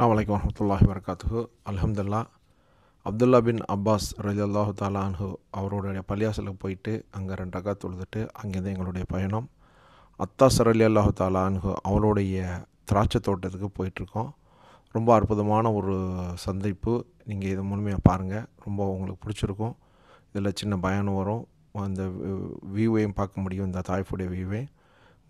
அஸ்ஸலாமு அலைக்கும் வரஹ்மத்துல்லாஹி வபரகாத்துஹு. அல்ஹம்துலில்லாஹ். அப்துல்லா பின் அப்பாஸ் ரலியல்லாஹு தஆலா அன்ஹு அவருடைய பள்ளியாசலுக்கு போயிட்டு அங்கே 2 ரக்காத் தொழுதுட்டு அங்கேருந்து எங்களுடைய பயணம் அத்தாஸ் ரலியல்லாஹு தஆலா அன்ஹு அவருடைய திராட்சை தோட்டத்துக்கு போயிட்டுருக்கோம். ரொம்ப அற்புதமான ஒரு சந்திப்பு. நீங்கள் இதை முழுமையாக பாருங்கள், ரொம்ப உங்களுக்கு பிடிச்சிருக்கும். இதில் சின்ன பயானம் வரும், அந்த வியூவையும் பார்க்க முடியும், இந்த தாய்ஃபுடைய வியூவை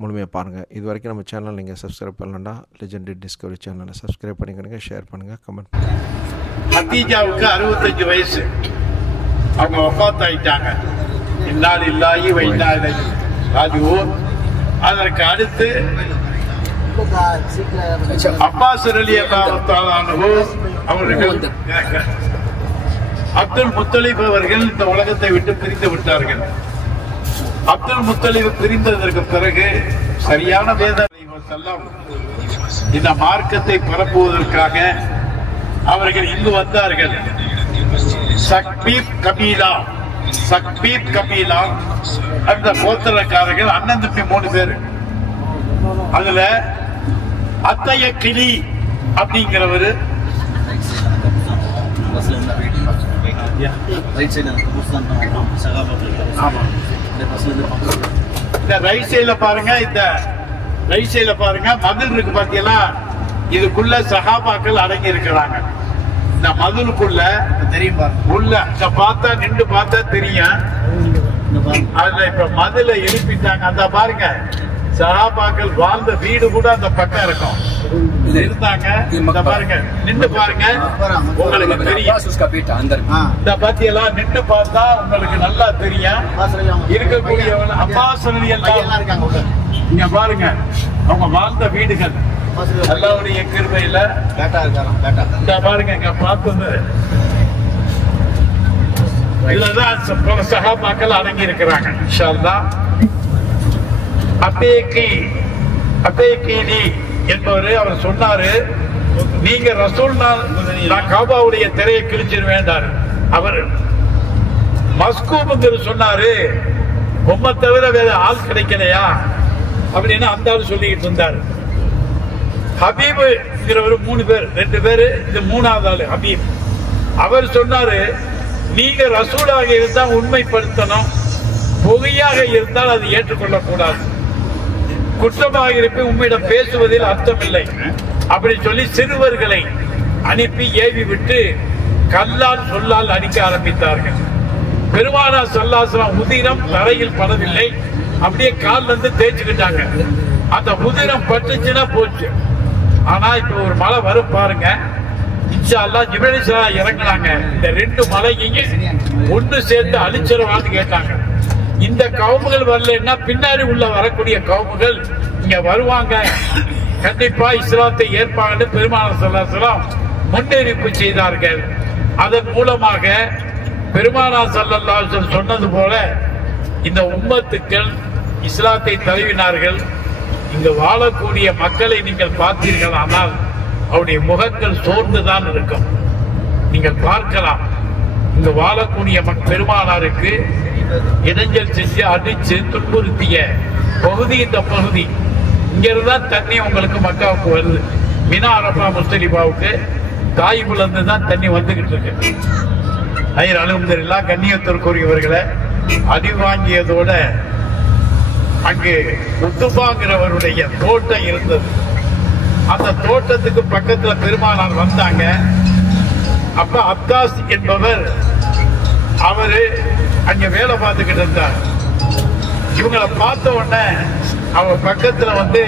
முழுமையாக பாருங்கள். இது வரைக்கும் நம்ம சேனல் நீங்கள் சப்ஸ்கிரைப் பண்ணலன்னா லெஜெண்டரி டிஸ்கவரி சேனலை சப்ஸ்கிரைப் பண்ணிக்கிறீங்க, ஷேர் பண்ணுங்கள், கமெண்ட் பண்ணுங்கள். ஹதீஜாவுக்கு 65 வயசு, அவங்க வஃபாத் ஆயிட்டாங்க. இன்னா லில்லாஹி வ இன்னா இலைஹி ராஜிஊன். அதற்கு அடுத்து அப்பாஸ் ரலியல்லாஹு தஆலா அன்ஹு அவர்கள் அப்துல் முத்தலிப் அவர்கள் இந்த உலகத்தை விட்டு பிரிந்து விட்டார்கள். அப்துல் முத்தலிப் பிரிந்ததற்கு பிறகு சரியான வேதனை செல்லம் இந்த மார்க்கத்தை பரப்புவதற்காக அவர்கள் இங்கு வந்தார்கள். சக்பீப் கபீலா அந்த கோத்திரக்காரர்கள் அண்ணன் தம்பி 3 பேர். அதுல அத்தைய கிளி அப்படிங்கிறவரு இந்த ரைட் சைடுல பாருங்க, இந்த ரைட் சைடுல பாருங்க மதில் இருக்கு பாத்தீங்களா, இதுக்குள்ள சஹாபாக்கள் அடங்கி இருக்கிறாங்க. இந்த மதிலுக்குள்ள தெரியும், உள்ள பார்த்தா நின்று பார்த்தா தெரியும். அதுல இப்ப மதில எழுப்பிட்டாங்க. அந்த பாருங்க சஹாபாக்கள் வாழ்ந்த வீடு கூட அந்த பக்கம் இருக்கும் இருந்தாங்க. இந்த பாருங்க நின்று பாருங்க, உங்களுக்கு தெரியும். இந்த பாத்தியெல்லாம் நின்று பார்த்தா உங்களுக்கு நல்லா தெரியும். இருக்கக்கூடிய அப்பாஸ் ரலியல்லாஹு இருக்காங்க. இங்க பாருங்க அவங்க வாழ்ந்த வீடுகள் அல்லாஹ்வுடைய கிருபையில இந்த பாருங்க இங்க பார்த்தது. இதுலதான் சஹாபாக்கள் அடங்கி இருக்கிறாங்க. இன்ஷா அல்லாஹ். அத்தேகீனி என்பவரு அவர் சொன்னாரு, நீங்க ரசூல்னா நான் காபாவுடைய திரையை கிழிச்சிருவேண்டாரு. அவர் மஸ்கூபுங்கிற சொன்னாரு, உம்மை தவிர வேற ஆள் கிடைக்கலையா அப்படின்னு அந்த ஆள் சொல்லிக்கிட்டு இருந்தாரு. ஹபீபுங்கிறவர் 3 பேர், 2 பேரு, இது 3வது ஆளு ஹபீப். அவர் சொன்னாரு, நீங்க ரசூலாக இருந்தால் உண்மைப்படுத்தணும், பொய்யாக இருந்தால் அது ஏற்றுக்கொள்ளக்கூடாது, குற்றமாக இருப்ப உண்மையிடம் பேசுவதில் அர்த்தமில்லை அப்படி சொல்லி சிறுவர்களை அனுப்பி ஏவி விட்டு கல்லால் சொல்லால் அடிக்க ஆரம்பித்தார்கள். பெருமானார் ஸல்லல்லாஹு அலைஹி வஸல்லம் உதிரம் தரையில் படவில்லை, அப்படியே கால்ல இருந்து தேய்ச்சிக்கிட்டாங்க. அந்த உதிரம் பட்டுச்சுன்னா போச்சு. ஆனா இப்ப ஒரு மழை வரும் பாருங்க, இன்ஷா அல்லாஹ் ஜிப்ரீல் அலைஹிஸ்ஸலாம் இறங்குனாங்க. இந்த 2 மலையையும் ஒன்று சேர்த்து அழிச்சிடவான்னு கேட்டாங்க. இந்த கவுமுகள் வரலன்னா பின்னாடி உள்ள வரக்கூடிய கவுமுகள் இங்க வருவாங்க, கண்டிப்பா இஸ்லாத்தை ஏற்பாடு பெருமானார் ஸல்லல்லாஹு அலைஹி வஸல்லம் முன்னறிவிப்பு செய்தார்கள். அதன் மூலமாக பெருமானார் ஸல்லல்லாஹு அலைஹி வஸல்லம் சொன்னது போல இந்த உம்மத்துக்கள் இஸ்லாத்தை தழுவினார்கள். இங்கு வாழக்கூடிய மக்களை நீங்கள் பார்த்தீர்கள், ஆனால் அவருடைய முகங்கள் சோர்ந்துதான் இருக்கும். நீங்கள் பார்க்கலாம், இங்கு வாழக்கூடிய பெருமானாருக்கு இடைஞ்சல் செஞ்சு அடிச்சு துன்புறுத்திய பகுதி இந்த பகுதி. இங்க இருந்தா தண்ணி உங்களுக்கு மக்காவுக்கு வருது. மினா அரபா முஸ்தலிஃபாவுக்கு தாயிபுல இருந்து தான் தண்ணி வந்துகிட்டு இருக்கு. அல்ஹம்துலில்லாஹ். கண்ணியத்திற்குரியவர்களை அடி வாங்கியதோட அங்கு உத்துபாங்கிறவருடைய தோட்டம் இருந்தது. அந்த தோட்டத்துக்கு பக்கத்துல பெருமானார் வந்தாங்க. அப்ப அத்தாஸ் என்பவர் அவரு அங்க வேலை பார்த்துக்கிட்டு இருந்தார். இவங்களை பார்த்த உடனே அவங்க பக்கத்துல வந்து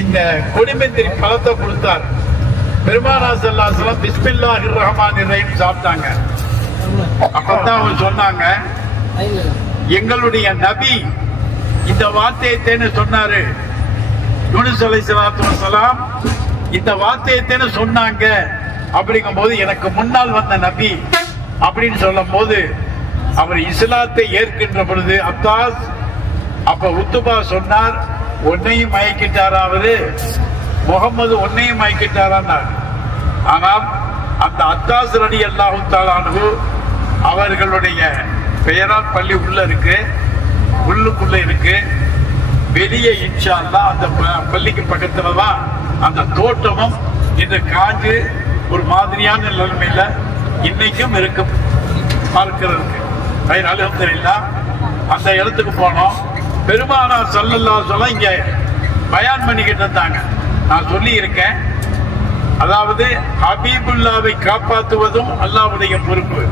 இந்த கொடிமந்திரி பழத்தை கொடுத்தார். பெருமானார் ஸல்லல்லாஹு அலைஹி வஸல்லம் பிஸ்மில்லாஹிர் ரஹ்மானிர் ரஹீம் சாப்பிட்டாங்க. அப்பதான் அவங்க சொன்னாங்க, எங்களுடைய நபி இந்த வார்த்தையத்தேன்னு சொன்னாரு. யூனுஸ் அலைஹிஸ்ஸலாத்து வஸலாம் இந்த வார்த்தையத்தேன்னு சொன்னாங்க. அப்படிங்கும் போது எனக்கு முன்னால் வந்த நபி அப்படின்னு சொல்லும் போது அவர் இஸ்லாத்தை ஏற்கின்ற பொழுது அத்தாஸ் அப்ப உத்துபா சொன்னார், உன்னையும் மயக்கிட்டாரா அவரு, முகமது உன்னையும் மயக்கிட்டாரான்னார். ஆனால் அந்த அத்தாஸ் ரலியல்லாஹு தஆலா அன்ஹு அவர்களுடைய பெயரால் பள்ளி உள்ள இருக்கு, உள்ளுக்குள்ள இருக்கு. வெளியே இன்ஷா அல்லாஹ் அந்த பள்ளிக்கு பக்கத்துலதான் அந்த தோட்டமும் இன்று காஞ்சு ஒரு மாதிரியான நிலைமையில இன்னைக்கும் இருக்கும் பார்க்கிறதுக்கு. அல்ஹம்துலில்லாஹ் அந்த இடத்துக்கு போனோம். பெருமானார் ஸல்லல்லாஹு அலைஹி வஸல்லம் இங்க பயான் பண்ணிக்கிட்டு இருந்தாங்க. நான் சொல்லி இருக்கேன், அதாவது ஹபீபுல்லாவை காப்பாற்றுவதும் அல்லாஹ்வுடைய பொறுப்பு,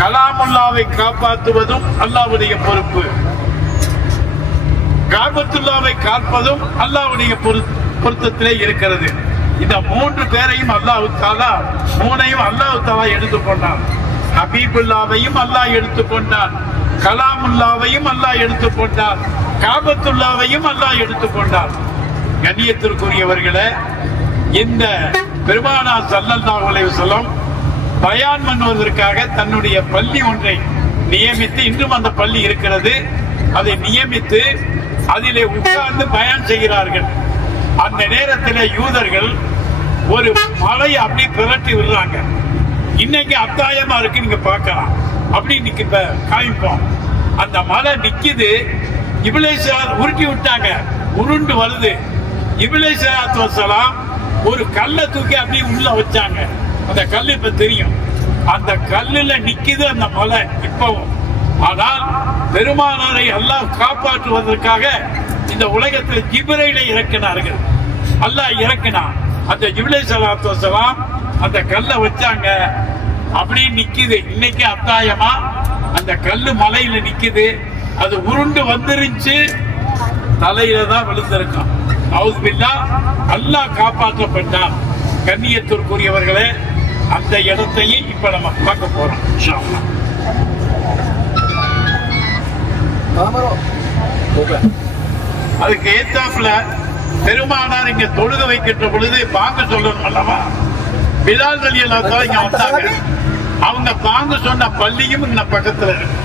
கலாமுல்லாவை காப்பாற்றுவதும் அல்லாஹ்வுடைய பொறுப்பு, காபத்துல்லாவை காப்பதும் அல்லாஹ்வுடைய பொருத்தத்திலே இருக்கிறது. இந்த 3 பேரையும் அல்லாஹ் தஆலா மூணையும் அல்லாஹ் தஆலா எடுத்துக்கொண்டான். ஹபீபுல்லாவையும் அல்லாஹ் எடுத்துக்கொண்டான், கலாமுல்லாவையும் அல்லாஹ் எடுத்துக்கொண்டான், காபத்துல்லாவையும் அல்லாஹ் எடுத்துக்கொண்டான். கண்ணியத்திற்குரியவர்களே, இந்த பெருமானார் ஸல்லல்லாஹு அலைஹி வஸல்லம் பயான் பண்ணுவதற்காக தன்னுடைய பள்ளி ஒன்றை நியமித்து, இன்றும் அந்த பள்ளி இருக்கிறது, அதை நியமித்து அதிலே உட்கார்ந்து பயான் செய்கிறார்கள். அந்த நேரத்தில் யூதர்கள் ஒரு மலையை அப்படி பிரட்டி விடுறாங்க. இன்னைக்கு அத்தாயமா இருக்கு, நீங்க பார்க்கலாம். அப்படி இன்னைக்கு காமிப்போம். அந்த மலை நிக்குது, இப்லீஸ் உருட்டி விட்டாங்க, உருண்டு வருது. இப்லீஸ் ஸல்லல்லாஹு அலைஹி வஸல்லம் ஒரு கல்லை தூக்கி அப்படியே உள்ள வச்சாங்க. அந்த கல் இப்ப தெரியும், அந்த கல்லுல நிக்குது அந்த மலை இப்பவும். ஆனால் பெருமானாரை அல்லாஹ் காப்பாற்றுவதற்காக இந்த உலகத்தில் ஜிப்ரீலை இறக்கினார்கள். அல்லாஹ் இறக்கினான். அந்த இப்லீஸ் ஸல்லல்லாஹு அலைஹி வஸல்லம் அந்த கல்லை வச்சாங்க, அப்படி நிக்குது. இன்னைக்கு அத்தாயமா அந்த கல்லு மலையில நிக்குது. அது உருண்டு வந்துருச்சு, தலையில தான் விழுந்திருக்கான். அவுது பில்லாஹ், அல்லாஹ் காப்பாற்றப்பட்டான். கண்ணியத்திற்குரியவர்களே, அந்த இடத்தையும் இப்ப நம்ம பார்க்க போறோம் இன்ஷா அல்லாஹ். அதுக்கு ஏத்தாப்புல பெருமானார் இங்க தொழுக வைக்கின்ற பொழுது பாங்க சொல்லணும் அல்லவா? பிலால் ரலியல்லாஹு அன்ஹு இங்க வந்தாங்க. அவங்க பாங்க சொன்ன பள்ளியும் இந்த பக்கத்துல இருக்கு.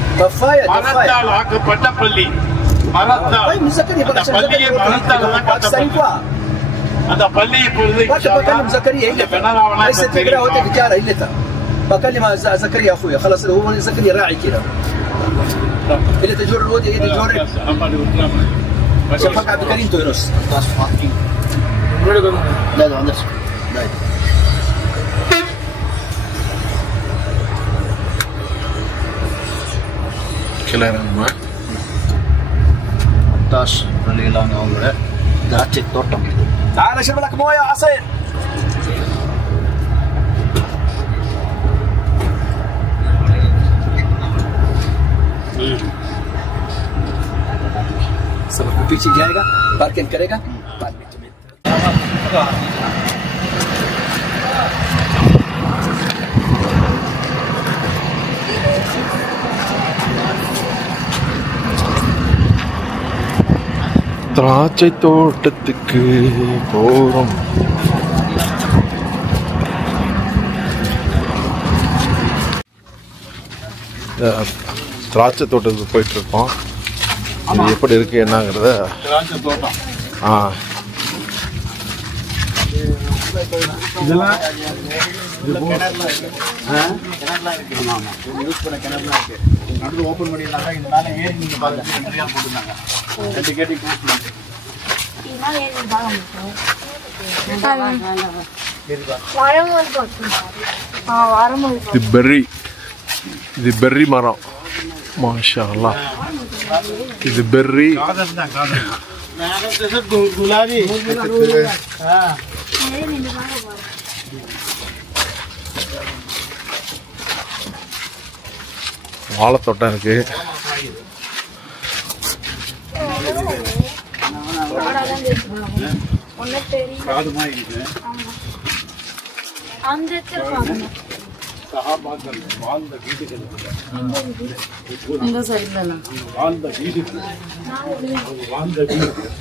மரத்தால் ஆக்கப்பட்ட பள்ளி, மரத்தால். அந்த பள்ளியை மரத்தால் தான் கட்டப்பட்டது. அந்த பள்ளி இப்பொழுது بكلم زكريا اخويا خلاص هو زكريا راعي كده اللي تجور الودي اللي تجور شوفك عبد الكريم تونس لا لا عندك لا கிளறமா 16 ரலியல்லாஹு அவங்களோட திராட்சை தோட்டம் இது. تعال اشرب لك مويه عصير. सब पीछे जाएगा, पार्किंग करेगा। திராட்சை தோட்டத்துக்கு போறோம். திராட்சை தோட்டத்துக்கு போயிட்டு இருக்கோம். இது எப்படி இருக்கு என்னங்கிறத திராட்சை தோட்டம். இதெல்லாம் கிணறுலாம் இருக்கு. யூஸ் பண்ண கிணறுலாம் இருக்கு. நடுவில் ஓப்பன் பண்ணியிருந்தாங்க. இந்த மேலே ஏறி நீங்கள் பார்த்து நிறையா போட்டுருந்தாங்க. 2 கேட்டி இது பெர்ரி மரம். மாஷா அல்லாஹ், இது பெர்ரி. வாழைத்தோட்டம் இருக்கு. சஹாபாக்கள் வாழ்ந்த வீடுகள், வாழ்ந்த வீடுகள், வாழ்ந்த வீடுகள்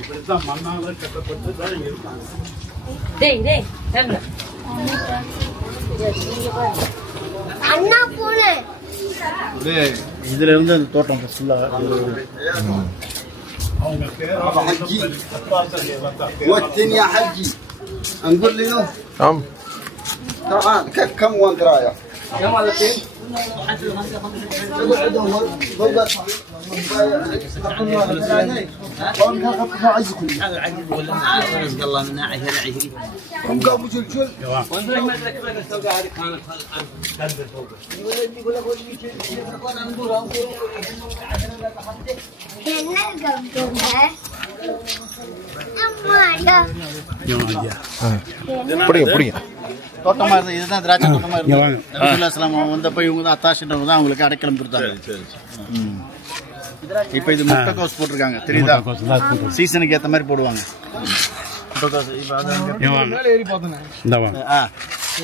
இப்படித்தான் மண்ணால கட்டப்பட்டு தான் இருந்தாங்க. இதுல இருந்து அந்த தோட்டம் ஃபுல்லா அவங்க والدنيا حجي نقول له ஆம். كم وين درايه؟ كم هذا فين؟ رزق الله من ناعي ناعي பிடிங்க தோட்டமா இருந்து இதுதான் திராட்சை தோட்டமா இருந்து நபி ஸல்லல்லாஹு வந்தப்ப இவங்க தான் அத்தாஷ்ன்றவங்க தான் அவங்களுக்கு அடைக்கலம் கொடுத்தாங்க. இப்போ இது முட்டைக்கோஸ் போட்டிருக்காங்க தெரியுதா? சீசனுக்கு ஏற்ற மாதிரி போடுவாங்க.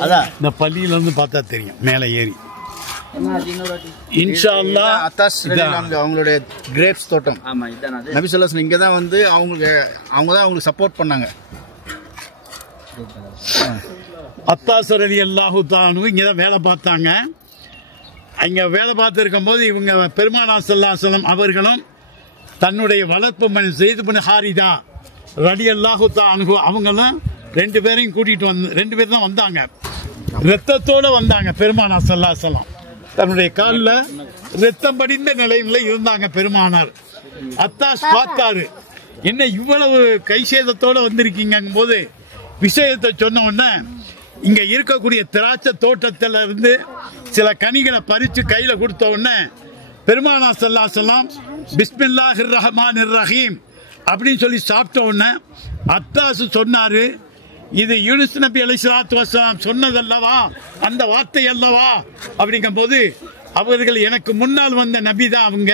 அதான் இந்த பள்ளியில இருந்து பார்த்தா தெரியும் மேலே ஏறி. இன்ஷா அல்லாஹ் அத்தாஷ் அவங்களுடைய கிரேப்ஸ் தோட்டம். நபி ஸல்லல்லாஹு இங்கே தான் வந்து அவங்க தான் அவங்களுக்கு சப்போர்ட் பண்ணாங்க. அத்தாஸ் ரலியல்லாஹு தஆலா இங்கே தான் வேலை பார்த்தாங்க. அங்கே வேலை பார்த்துருக்கும் போது இவங்க பெருமானார் ஸல்லல்லாஹு அலைஹி வஸல்லம் அவர்களும் தன்னுடைய வளர்ப்பு மணி ஸைத் பின் ஹாரிதா ரலியல்லாஹு தஆலா அவங்களும் 2 பேரையும் கூட்டிகிட்டு வந்து 2 பேர் தான் வந்தாங்க. ரத்தத்தோடு வந்தாங்க. பெருமானார் ஸல்லல்லாஹு அலைஹி வஸல்லம் தன்னுடைய காலில் ரத்தம் படிந்த நிலையில இருந்தாங்க. பெருமானார் அத்தாஸ் பார்த்தாரு, என்ன இவ்வளவு கை சேதத்தோடு வந்திருக்கீங்கும் போது விஷயத்தை சொன்ன உடனே இங்க இருக்கக்கூடிய திராட்சை தோட்டத்தில் இருந்து சில கனிகளை பறித்து கையில கொடுத்த உடனே பெருமானார் ஸல்லல்லாஹு அலைஹி வஸல்லம் பிஸ்மில்லாஹிர் ரஹ்மானிர் ரஹீம் அப்படின்னு சொல்லி சாப்பிட்ட உடனே அத்தாஸ் சொன்னாரு, இது யூனுஸ் நபி அலைஹிஸ்ஸலாத்து வஸ்ஸலாம் சொன்னதல்லவா, அந்த வார்த்தை அல்லவா அப்படிங்கும் போது அவர்கள் எனக்கு முன்னால் வந்த நபி தான் அவங்க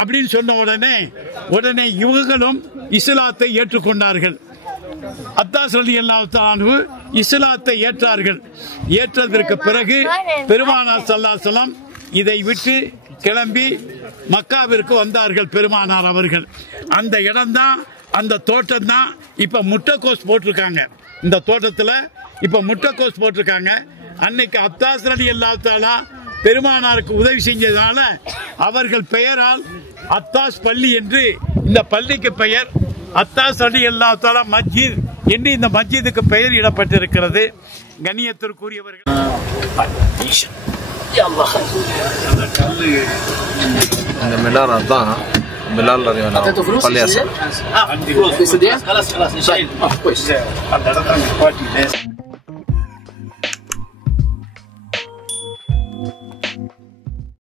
அப்படின்னு சொன்ன உடனே இவர்களும் இஸ்லாத்தை ஏற்றுக்கொண்டார்கள். அத்தாஸ் ரலியல்லாஹு தஆலா இஸ்லாத்தை ஏற்றார்கள். ஏற்றதற்கு பிறகு பெருமானார் ஸல்லல்லாஹு அலைஹி வஸல்லம் இதை விட்டு கிளம்பி மக்காவிற்கு வந்தார்கள். பெருமானார் அவர்கள் அந்த இடம்தான், அந்த தோட்டம் தான் இப்ப முட்டைக்கோஸ் போட்டிருக்காங்க. இந்த தோட்டத்தில் இப்ப முட்டைக்கோஸ் போட்டிருக்காங்க. அன்னைக்கு அத்தாஸ் ரலியல்லாஹு தஆலா பெருமானாருக்கு உதவி செஞ்சதுனால அவர்கள் பெயரால் அத்தாஸ் பள்ளி என்று இந்த பள்ளிக்கு பெயர் அத்தாஸ் ரலியல்லாஹு தஆலா மஸ்ஜித் என்று இந்த மஸ்ஜிதுக்கு பெயர் இடப்பட்டிருக்கிறது. கண்ணியத்திற்குரியவர்கள், இந்த மினாரா தான் பிலால் பள்ளியாசல். خلاص